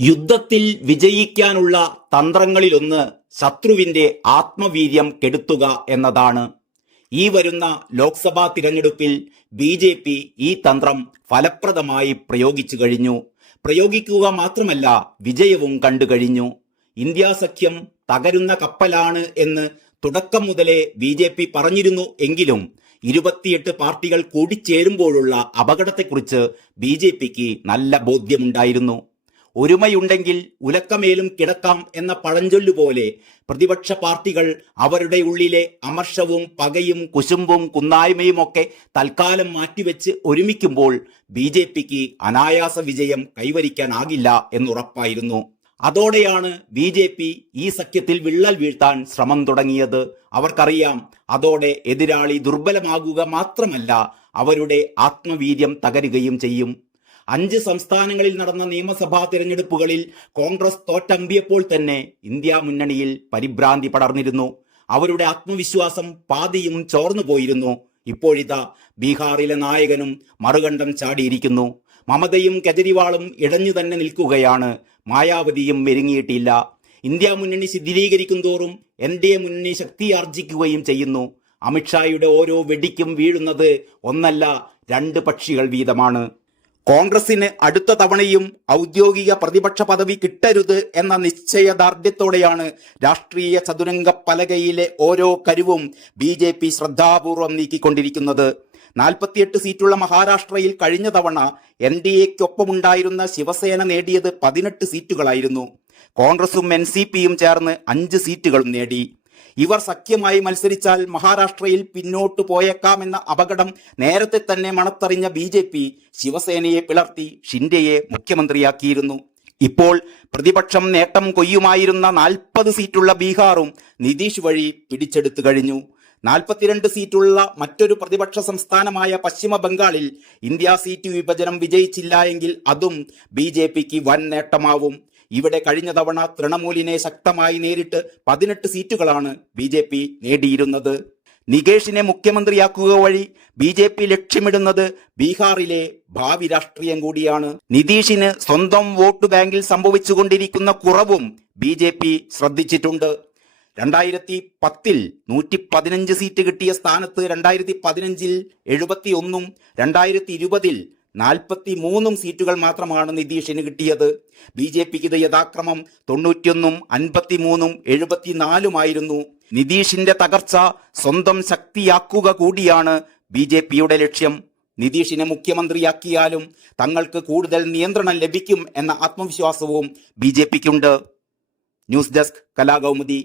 യുദ്ധത്തിൽ വിജയിക്കാനുള്ള തന്ത്രങ്ങളിലൊന്ന് ശത്രുവിന്റെ ആത്മവീര്യം കെടുത്തുക എന്നതാണ്. ഈ വരുന്ന ലോക്സഭാ തിരഞ്ഞെടുപ്പിൽ ബി.ജെ.പി. ഈ തന്ത്രം ഫലപ്രദമായി പ്രയോഗിച്ചു കഴിഞ്ഞു. പ്രയോഗിക്കുക മാത്രമല്ല, വിജയവും കണ്ടുകഴിഞ്ഞു. ഇന്ത്യാ സഖ്യം തകരുന്ന കപ്പലാണ് എന്ന് തുടക്കം മുതലേ ബി.ജെ.പി. പറഞ്ഞിരുന്നു എങ്കിലും 28 പാർട്ടികൾ കൂടിച്ചേരുമ്പോഴുള്ള അപകടത്തെക്കുറിച്ച് ബി.ജെ.പിക്ക് നല്ല ബോധ്യമുണ്ടായിരുന്നു. ഒരുമയുണ്ടെങ്കിൽ ഉലക്കമേലും കിടക്കാം എന്ന പഴഞ്ചൊല്ലുപോലെ പ്രതിപക്ഷ പാർട്ടികൾ അവരുടെ ഉള്ളിലെ അമർഷവും പകയും കുശുമ്പും കുന്നായ്മയുമൊക്കെ തൽക്കാലം മാറ്റിവെച്ച് ഒരുമിക്കുമ്പോൾ ബി.ജെ.പിക്ക് അനായാസ വിജയം കൈവരിക്കാനാകില്ല എന്നുറപ്പായിരുന്നു. അതോടെയാണ് ബി.ജെ.പി. ഈ സഖ്യത്തിൽ വിള്ളൽ വീഴ്ത്താൻ ശ്രമം തുടങ്ങിയത്. അവർക്കറിയാം, അതോടെ എതിരാളി ദുർബലമാകുക മാത്രമല്ല, അവരുടെ ആത്മവീര്യം തകരുകയും ചെയ്യും. 5 സംസ്ഥാനങ്ങളിൽ നടന്ന നിയമസഭാ തിരഞ്ഞെടുപ്പുകളിൽ കോൺഗ്രസ് തോറ്റമ്പിയപ്പോൾ തന്നെ ഇന്ത്യ മുന്നണിയിൽ പരിഭ്രാന്തി പടർന്നിരുന്നു. അവരുടെ ആത്മവിശ്വാസം പാതിയും ചോർന്നു പോയിരുന്നു. ഇപ്പോഴിതാ ബീഹാറിലെ നായകനും മറുകണ്ഠം ചാടിയിരിക്കുന്നു. മമതയും കെജ്രിവാളും ഇടഞ്ഞു തന്നെ നിൽക്കുകയാണ്. മായാവതിയും മെരുങ്ങിയിട്ടില്ല. ഇന്ത്യ മുന്നണി ശിഥിലീകരിക്കും തോറും എൻ.ഡി.എ മുന്നണി ശക്തിയാർജിക്കുകയും ചെയ്യുന്നു. അമിത്ഷായുടെ ഓരോ വെടിക്കും വീഴുന്നത് ഒന്നല്ല 2 പക്ഷികൾ വീതമാണ്. കോൺഗ്രസിന് അടുത്ത തവണയും ഔദ്യോഗിക പ്രതിപക്ഷ പദവി കിട്ടരുത് എന്ന നിശ്ചയദാർഢ്യത്തോടെയാണ് രാഷ്ട്രീയ ചതുരംഗ പലകയിലെ ഓരോ കരുവും ബി.ജെ.പി. ശ്രദ്ധാപൂർവം നീക്കിക്കൊണ്ടിരിക്കുന്നത്. 48 സീറ്റുള്ള മഹാരാഷ്ട്രയിൽ കഴിഞ്ഞ തവണ എൻ.ഡി.എക്കൊപ്പമുണ്ടായിരുന്ന ശിവസേന നേടിയത് 18 സീറ്റുകളായിരുന്നു. കോൺഗ്രസും എൻ.സി.പിയും ചേർന്ന് 5 സീറ്റുകളും നേടി. ഇവർ സഖ്യമായി മത്സരിച്ചാൽ മഹാരാഷ്ട്രയിൽ പിന്നോട്ടു പോയേക്കാമെന്ന അപകടം നേരത്തെ തന്നെ മണത്തറിഞ്ഞ ബി.ജെ.പി. ശിവസേനയെ പിളർത്തി ഷിൻഡെയെ മുഖ്യമന്ത്രിയാക്കിയിരുന്നു. ഇപ്പോൾ പ്രതിപക്ഷം നേട്ടം കൊയ്യുമായിരുന്ന 40 സീറ്റുള്ള ബീഹാറും നിതീഷ് വഴി പിടിച്ചെടുത്തു കഴിഞ്ഞു. 42 സീറ്റുള്ള മറ്റൊരു പ്രതിപക്ഷ സംസ്ഥാനമായ പശ്ചിമ ബംഗാളിൽ ഇന്ത്യ സീറ്റ് വിഭജനം വിജയിച്ചില്ല എങ്കിൽ അതും ബി.ജെ.പിക്ക് വൻ നേട്ടമാവും. ഇവിടെ കഴിഞ്ഞ തവണ തൃണമൂലിനെ ശക്തമായി നേരിട്ട് 18 സീറ്റുകളാണ് ബി.ജെ.പി. നേടിയിരുന്നത്. നികേഷിനെ മുഖ്യമന്ത്രിയാക്കുക വഴി ബി.ജെ.പി. ലക്ഷ്യമിടുന്നത് ബീഹാറിലെ ഭാവി രാഷ്ട്രീയം കൂടിയാണ്. നിതീഷിന് സ്വന്തം വോട്ട് ബാങ്കിൽ സംഭവിച്ചുകൊണ്ടിരിക്കുന്ന കുറവും ബി.ജെ.പി. ശ്രദ്ധിച്ചിട്ടുണ്ട്. 2010-ൽ 115 സീറ്റ് കിട്ടിയ സ്ഥാനത്ത് 2015-ൽ 71-ഉം 2020-ൽ 43 സീറ്റുകൾ മാത്രമാണ് നിതീഷിന് കിട്ടിയത്. ബി.ജെ.പിക്ക് ഇത് യഥാക്രമം 91-ഉം 53-ഉം 74-ഉമായിരുന്നു. നിതീഷിന്റെ തകർച്ച സ്വന്തം ശക്തിയാക്കുക കൂടിയാണ് ബി.ജെ.പിയുടെ ലക്ഷ്യം. നിതീഷിനെ മുഖ്യമന്ത്രിയാക്കിയാലും തങ്ങൾക്ക് കൂടുതൽ നിയന്ത്രണം ലഭിക്കും എന്ന ആത്മവിശ്വാസവും ബി.ജെ.പിക്കുണ്ട്. News desk Kalakaumudi.